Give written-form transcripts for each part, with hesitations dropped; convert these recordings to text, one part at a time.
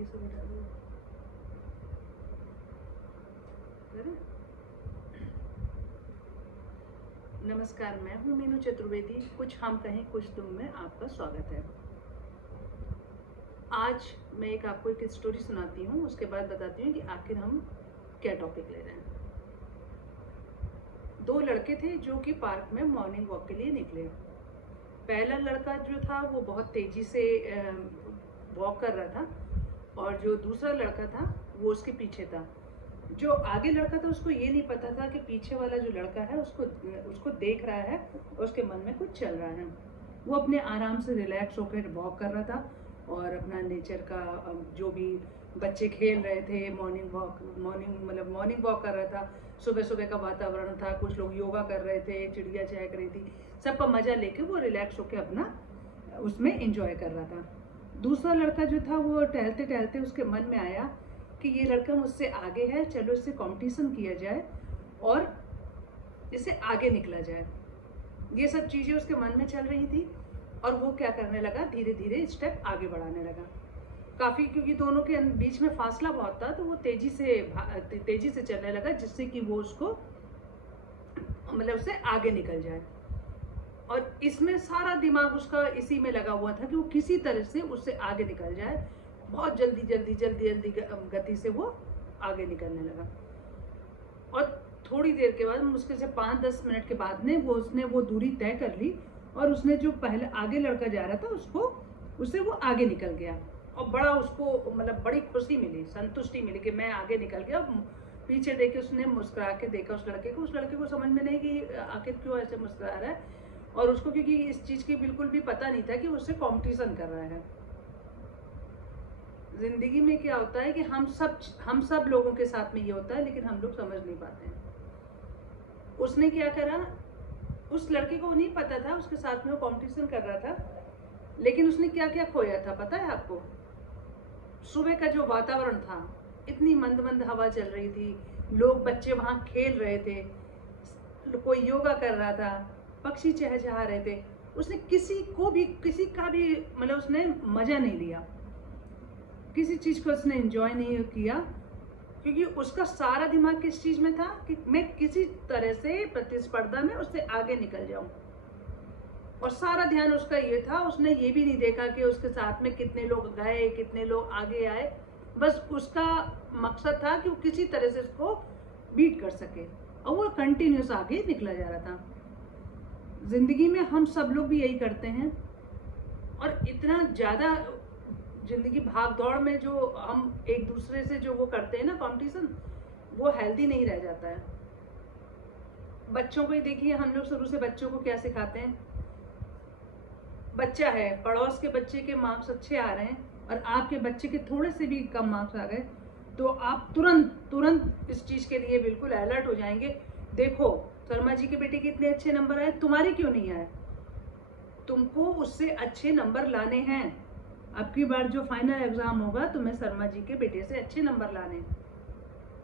जल्दी से बता दो। नमस्कार, मैं हूँ मीनू चतुर्वेदी। कुछ हम कहें कुछ तुम में आपका स्वागत है। आज मैं आपको एक स्टोरी सुनाती हूँ, उसके बाद बताती हूँ कि आखिर हम क्या टॉपिक ले रहे हैं। दो लड़के थे जो कि पार्क में मॉर्निंग वॉक के लिए निकले। पहला लड़का जो था वो बहुत तेजी से वॉक कर रहा था और जो दूसरा लड़का था वो उसके पीछे था। जो आगे लड़का था उसको ये नहीं पता था कि पीछे वाला जो लड़का है उसको देख रहा है और उसके मन में कुछ चल रहा है। वो अपने आराम से रिलैक्स होकर वॉक कर रहा था और अपना नेचर का जो भी बच्चे खेल रहे थे, मॉर्निंग वॉक कर रहा था। सुबह सुबह का वातावरण था, कुछ लोग योगा कर रहे थे, चिड़िया चहक रही थी, सबका मजा लेके वो रिलैक्स होकर अपना उसमें एंजॉय कर रहा था। दूसरा लड़का जो था वो टहलते टहलते उसके मन में आया कि ये लड़का मुझसे आगे है, चलो इससे कंपटीशन किया जाए और इससे आगे निकला जाए। ये सब चीज़ें उसके मन में चल रही थी और वो क्या करने लगा, धीरे धीरे स्टेप आगे बढ़ाने लगा। काफ़ी, क्योंकि दोनों के बीच में फासला बहुत था, तो वो तेज़ी से चलने लगा जिससे कि वो उसको उससे आगे निकल जाए। और इसमें सारा दिमाग उसका इसी में लगा हुआ था कि वो किसी तरह से उससे आगे निकल जाए। बहुत जल्दी गति से वो आगे निकलने लगा। और थोड़ी देर के बाद, मुश्किल से 5-10 मिनट के बाद उसने वो दूरी तय कर ली और उसने जो पहले आगे लड़का जा रहा था उससे वो आगे निकल गया। और बड़ा उसको बड़ी खुशी मिली, संतुष्टि मिली कि मैं आगे निकल गया। पीछे देखे उसने मुस्कुरा के देखा उस लड़के को समझ में नहीं कि आखिर क्यों ऐसे मुस्कुरा रहा है, और उसको क्योंकि इस चीज़ की बिल्कुल भी पता नहीं था कि उससे कंपटीशन कर रहा है। जिंदगी में क्या होता है कि हम सब लोगों के साथ में ये होता है, लेकिन हम लोग समझ नहीं पाते हैं। उसने क्या करा, उस लड़के को नहीं पता था उसके साथ में वो कंपटीशन कर रहा था, लेकिन उसने क्या क्या खोया था पता है आपको? सुबह का जो वातावरण था, इतनी मंद मंद हवा चल रही थी, लोग बच्चे वहां खेल रहे थे, कोई योगा कर रहा था, पक्षी चहचहा रहे थे। उसने किसी का भी उसने मजा नहीं लिया, किसी चीज को उसने एंजॉय नहीं किया, क्योंकि उसका सारा दिमाग किस चीज में था कि मैं किसी तरह से प्रतिस्पर्धा में उससे आगे निकल जाऊं। और सारा ध्यान उसका ये था, उसने ये भी नहीं देखा कि उसके साथ में कितने लोग गए, कितने लोग आगे आए। बस उसका मकसद था कि वो किसी तरह से उसको बीट कर सके, और वो कंटिन्यूस आगे निकला जा रहा था। जिंदगी में हम सब लोग भी यही करते हैं, और इतना ज्यादा जिंदगी भाग दौड़ में जो हम एक दूसरे से जो वो करते हैं ना कंपटीशन, वो हेल्दी नहीं रह जाता है। बच्चों को ही देखिए, हम लोग शुरू से बच्चों को क्या सिखाते हैं? बच्चा है, पड़ोस के बच्चे के मार्क्स अच्छे आ रहे हैं और आपके बच्चे के थोड़े से भी कम मार्क्स आ गए, तो आप तुरंत इस चीज के लिए बिल्कुल अलर्ट हो जाएंगे। देखो, शर्मा जी के बेटे के इतने अच्छे नंबर आए, तुम्हारे क्यों नहीं आए? तुमको उससे अच्छे नंबर लाने हैं। अब की बार जो फाइनल एग्जाम होगा, तुम्हें शर्मा जी के बेटे से अच्छे नंबर लाने।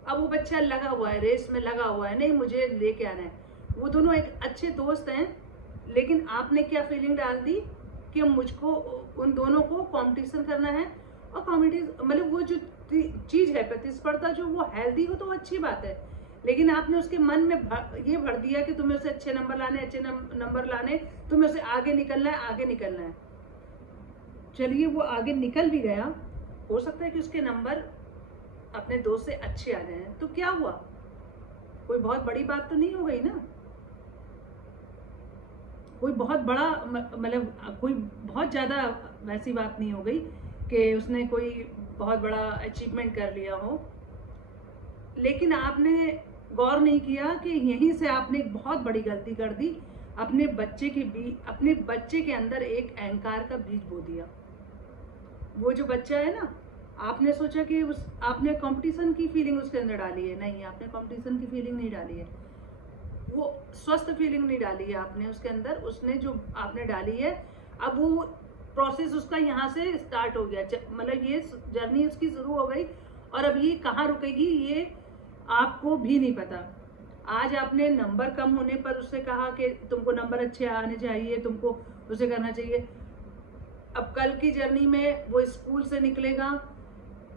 अब वो बच्चा लगा हुआ है, रेस में लगा हुआ है, नहीं मुझे लेके आना है। वो दोनों एक अच्छे दोस्त हैं, लेकिन आपने क्या फीलिंग डाल दी कि मुझको उन दोनों को कंपटीशन करना है। और कॉम्पिटिशन वो जो चीज है प्रतिस्पर्धा, जो वो हेल्दी हो तो अच्छी बात है, लेकिन आपने उसके मन में ये भर दिया कि तुम्हें उसे अच्छे नंबर लाने, तुम्हें उसे आगे निकलना है। चलिए, वो आगे निकल भी गया, हो सकता है कि उसके नंबर अपने दोस्त से अच्छे आ जाएं, तो क्या हुआ? कोई बहुत बड़ी बात तो नहीं हो गई ना, कोई बहुत बड़ा कोई बहुत ज्यादा वैसी बात नहीं हो गई कि उसने कोई बहुत बड़ा अचीवमेंट कर लिया हो। लेकिन आपने गौर नहीं किया कि यहीं से आपने एक बहुत बड़ी गलती कर दी। अपने बच्चे के अंदर एक अहंकार का बीज बो दिया। वो जो बच्चा है ना, आपने सोचा कि आपने कंपटीशन की फीलिंग उसके अंदर डाली है। नहीं, आपने कंपटीशन की फीलिंग नहीं डाली है, वो स्वस्थ फीलिंग नहीं डाली है आपने उसके अंदर। उसने जो आपने डाली है, अब वो प्रोसेस उसका यहाँ से स्टार्ट हो गया, ये जर्नी उसकी शुरू हो गई, और अब ये कहाँ रुकेगी ये आपको भी नहीं पता। आज आपने नंबर कम होने पर उससे कहा कि तुमको नंबर अच्छे आने चाहिए, तुमको उसे करना चाहिए। अब कल की जर्नी में वो स्कूल से निकलेगा,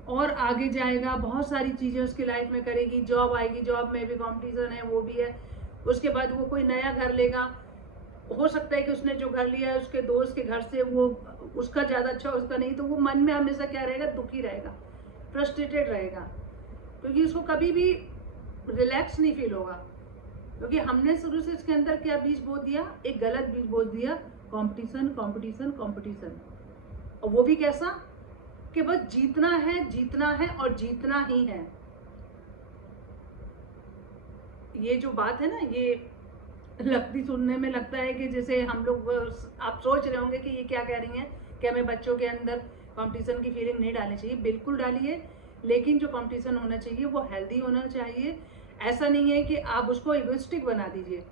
और आगे जाएगा, बहुत सारी चीज़ें उसकी लाइफ में करेगी, जॉब आएगी, जॉब में भी कंपटीशन है, वो भी है। उसके बाद वो कोई नया घर लेगा, हो सकता है कि उसने जो घर लिया है उसके दोस्त के घर से वो उसका ज़्यादा अच्छा, उसका नहीं, तो वो मन में हमेशा क्या रहेगा, दुखी रहेगा, फ्रस्ट्रेटेड रहेगा, क्योंकि उसको कभी भी रिलैक्स नहीं फील होगा, क्योंकि हमने शुरू से इसके अंदर क्या बीज बो दिया, एक गलत बीज बो दिया, कंपटीशन कंपटीशन कंपटीशन। और वो भी कैसा कि बस जीतना है और जीतना ही है। ये जो बात है ना, ये लगती सुनने में लगता है कि जैसे हम लोग, आप सोच रहे होंगे कि ये क्या कह रही हैं कि हमें बच्चों के अंदर कंपटीशन की फीलिंग नहीं डालनी चाहिए। बिल्कुल डालिए, लेकिन जो कंपटीशन होना चाहिए वो हेल्दी होना चाहिए। ऐसा नहीं है कि आप उसको इगोइस्टिक बना दीजिए।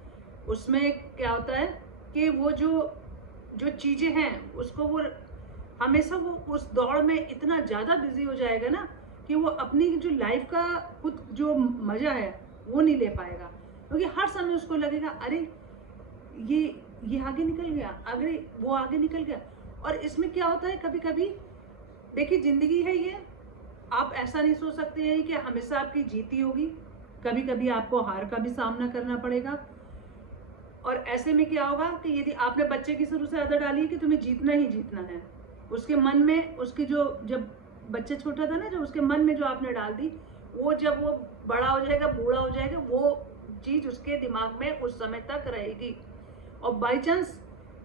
उसमें क्या होता है कि वो जो चीज़ें हैं उसको वो हमेशा वो उस दौड़ में इतना ज़्यादा बिजी हो जाएगा ना कि वो अपनी जो लाइफ का खुद जो मज़ा है वो नहीं ले पाएगा, क्योंकि हर समय उसको लगेगा अरे ये आगे निकल गया, अरे वो आगे निकल गया। और इसमें क्या होता है, कभी कभी देखिए ज़िंदगी है ये, आप ऐसा नहीं सोच सकते हैं कि हमेशा आपकी जीत ही होगी, कभी कभी आपको हार का भी सामना करना पड़ेगा। और ऐसे में क्या होगा कि यदि आपने बच्चे की शुरू से आदत डाली कि तुम्हें जीतना ही जीतना है, उसके मन में उसके जो, जब बच्चा छोटा था ना, जब उसके मन में जो आपने डाल दी, वो जब वो बड़ा हो जाएगा, बूढ़ा हो जाएगा, वो चीज़ उसके दिमाग में उस समय तक रहेगी। और बाई चांस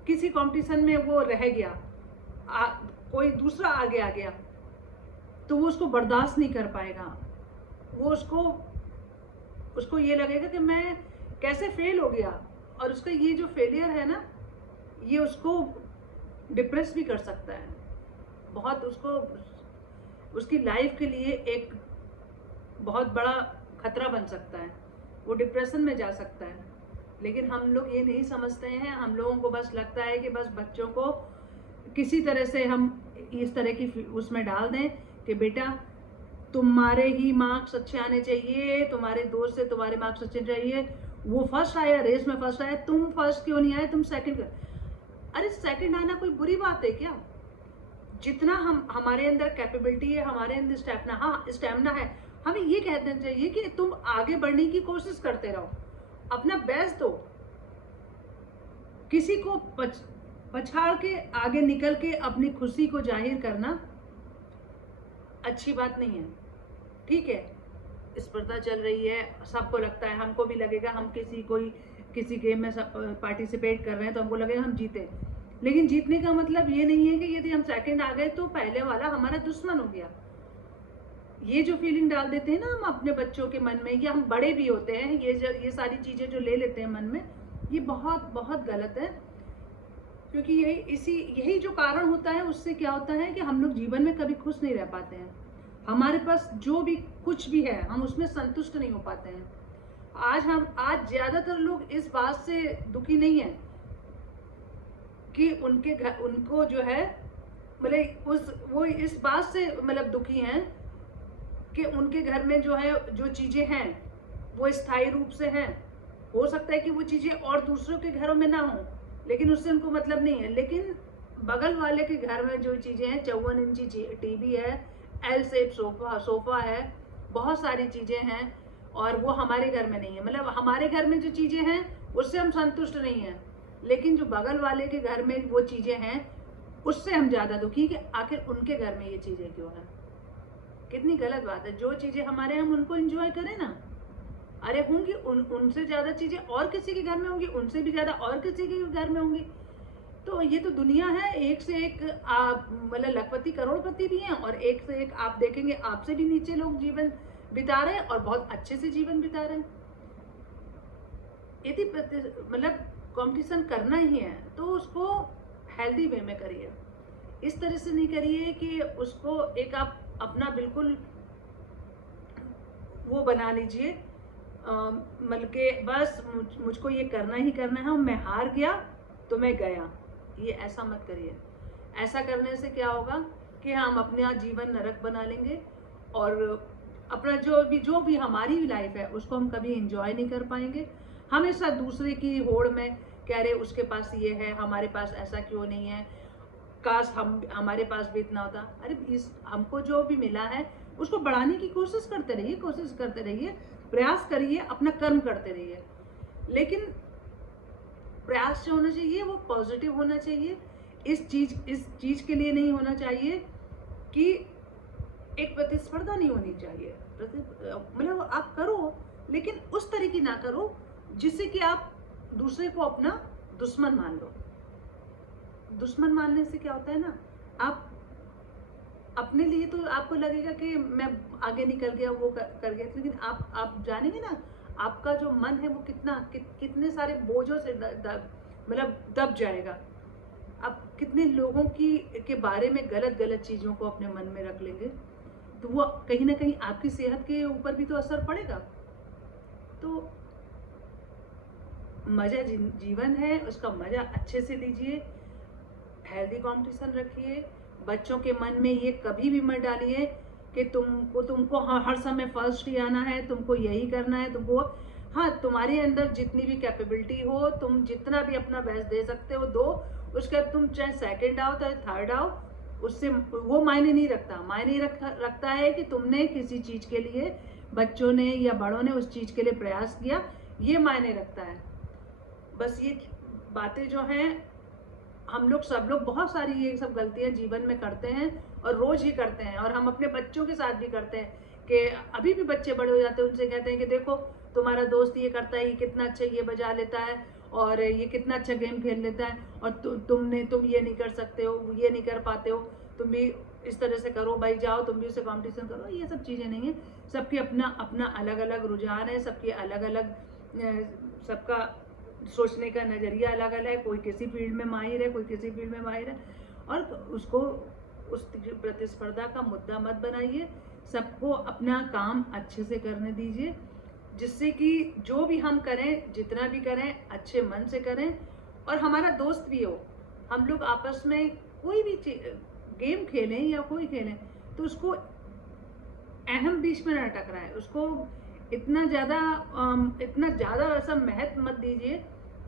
किसी कंपटीशन में वो रह गया, कोई दूसरा आगे आ गया, तो वो उसको बर्दाश्त नहीं कर पाएगा। वो उसको ये लगेगा कि मैं कैसे फेल हो गया, और उसका ये जो फेलियर है ना, ये उसको डिप्रेस भी कर सकता है बहुत, उसकी लाइफ के लिए एक बहुत बड़ा खतरा बन सकता है, वो डिप्रेशन में जा सकता है। लेकिन हम लोग ये नहीं समझते हैं, हम लोगों को बस लगता है कि बस बच्चों को किसी तरह से हम इस तरह की उसमें डाल दें कि बेटा तुम्हारे ही मार्क्स अच्छे आने चाहिए, तुम्हारे दोस्त से तुम्हारे मार्क्स अच्छे चाहिए, वो फर्स्ट आया, रेस में फर्स्ट आया, तुम फर्स्ट क्यों नहीं आए, तुम सेकंड। अरे सेकंड आना कोई बुरी बात है क्या? जितना हमारे अंदर कैपेबिलिटी है, हमारे अंदर स्टैमिना है, हमें ये कह देना चाहिए कि तुम आगे बढ़ने की कोशिश करते रहो, अपना बेस्ट दो। किसी को पछाड़ के आगे निकल के अपनी खुशी को जाहिर करना अच्छी बात नहीं है। ठीक है, स्पर्धा चल रही है, सबको लगता है, हमको भी लगेगा, हम किसी गेम में पार्टिसिपेट कर रहे हैं तो हमको लगेगा हम जीते, लेकिन जीतने का मतलब ये नहीं है कि यदि हम सेकंड आ गए तो पहले वाला हमारा दुश्मन हो गया। ये जो फीलिंग डाल देते हैं ना हम अपने बच्चों के मन में, या हम बड़े भी होते हैं, ये सारी चीज़ें जो ले लेते हैं मन में, ये बहुत बहुत गलत है। क्योंकि यही जो कारण होता है, उससे क्या होता है कि हम लोग जीवन में कभी खुश नहीं रह पाते हैं। हमारे पास जो भी कुछ भी है, हम उसमें संतुष्ट नहीं हो पाते हैं। आज ज़्यादातर लोग इस बात से दुखी नहीं है कि उनको जो है, मतलब वो इस बात से मतलब दुखी हैं कि उनके घर में जो है, जो चीज़ें हैं वो स्थायी रूप से हैं। हो सकता है कि वो चीज़ें और दूसरों के घरों में ना हो, लेकिन उससे उनको मतलब नहीं है। लेकिन बगल वाले के घर में जो चीज़ें हैं, 54 इंची टीवी है, एल शेप सोफा है, बहुत सारी चीज़ें हैं, और वो हमारे घर में नहीं है। मतलब हमारे घर में जो चीज़ें हैं उससे हम संतुष्ट नहीं हैं, लेकिन जो बगल वाले के घर में वो चीज़ें हैं उससे हम ज़्यादा दुखी कि आखिर उनके घर में ये चीज़ें क्यों हैं। कितनी गलत बात है। जो चीज़ें हमारे, हम उनको एंजॉय करें ना। अरे होंगी उनसे ज़्यादा चीज़ें और किसी के घर में होंगी, उनसे भी ज़्यादा और किसी के घर में होंगी। तो ये तो दुनिया है, एक से एक मतलब लखपति करोड़पति भी हैं, और एक से एक आप देखेंगे आपसे भी नीचे लोग जीवन बिता रहे हैं और बहुत अच्छे से जीवन बिता रहे हैं। यदि मतलब कंपटीशन करना ही है तो उसको हेल्दी वे में करिए। इस तरह से नहीं करिए कि उसको एक आप अपना बिल्कुल वो बना लीजिए, मतलब के बस मुझको ये करना ही करना है, मैं हार गया तो मैं गया। ये ऐसा मत करिए। ऐसा करने से क्या होगा कि हम अपना जीवन नरक बना लेंगे, और अपना जो भी हमारी लाइफ है उसको हम कभी एंजॉय नहीं कर पाएंगे। हमेशा दूसरे की होड़ में कह रहे उसके पास ये है, हमारे पास ऐसा क्यों नहीं है। काश हमारे पास भी इतना होता। अरे हमको जो भी मिला है उसको बढ़ाने की कोशिश करते रहिए, प्रयास करिए, अपना कर्म करते रहिए। लेकिन प्रयास जो होना चाहिए वो पॉजिटिव होना चाहिए। इस चीज के लिए नहीं होना चाहिए कि एक प्रतिस्पर्धा नहीं होनी चाहिए। मतलब आप करो, लेकिन उस तरह की ना करो जिससे कि आप दूसरे को अपना दुश्मन मान लो। दुश्मन मानने से क्या होता है ना, आप अपने लिए तो आपको लगेगा कि मैं आगे निकल गया, वो कर गया, लेकिन आप जानेंगे ना आपका जो मन है वो कितने सारे बोझों से मतलब दब जाएगा। आप कितने लोगों के बारे में गलत चीजों को अपने मन में रख लेंगे, तो वो कहीं ना कहीं आपकी सेहत के ऊपर भी तो असर पड़ेगा। तो मजा जीवन है, उसका मजा अच्छे से लीजिए, हेल्दी कंपटीशन रखिए। बच्चों के मन में ये कभी भी मत डालिए कि तुमको हर समय फर्स्ट ही आना है, तुमको यही करना है, तुमको। हाँ, तुम्हारे अंदर जितनी भी कैपेबिलिटी हो, तुम जितना भी अपना बेस्ट दे सकते हो दो। उसके बाद तुम चाहे सेकंड आओ चाहे थर्ड आओ, उससे वो मायने नहीं रखता। मायने रखता है कि तुमने किसी चीज के लिए, बच्चों ने या बड़ों ने उस चीज के लिए प्रयास किया, ये मायने रखता है। बस ये बातें जो हैं, हम सब लोग बहुत सारी ये सब गलतियां जीवन में करते हैं और रोज ही करते हैं, और हम अपने बच्चों के साथ भी करते हैं कि अभी भी बच्चे बड़े हो जाते हैं, उनसे कहते हैं कि देखो तुम्हारा दोस्त ये करता है, ये कितना अच्छा ये बजा लेता है और ये कितना अच्छा गेम खेल लेता है, और तुम ये नहीं कर सकते हो, ये नहीं कर पाते हो, तुम भी इस तरह से करो भाई, जाओ तुम भी उससे कंपटीशन करो। ये सब चीज़ें नहीं है। सबकी अपना अपना अलग अलग रुझान है, सबकी अलग अलग, सबका सोचने का नज़रिया अलग अलग है। कोई किसी फील्ड में माहिर है, कोई किसी फील्ड में माहिर है, और उसको उस प्रतिस्पर्धा का मुद्दा मत बनाइए। सबको अपना काम अच्छे से करने दीजिए, जिससे कि जो भी हम करें, जितना भी करें, अच्छे मन से करें। और हमारा दोस्त भी हो, हम लोग आपस में कोई भी गेम खेलें या कोई खेलें, तो उसको अहम बीच में ना टकराए, उसको इतना ज़्यादा ऐसा महत्व मत दीजिए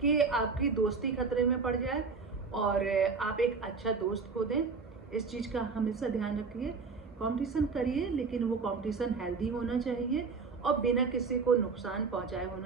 कि आपकी दोस्ती खतरे में पड़ जाए और आप एक अच्छा दोस्त खो दें। इस चीज़ का हमेशा ध्यान रखिए। कंपटीशन करिए, लेकिन वो कंपटीशन हेल्दी होना चाहिए और बिना किसी को नुकसान पहुंचाए होना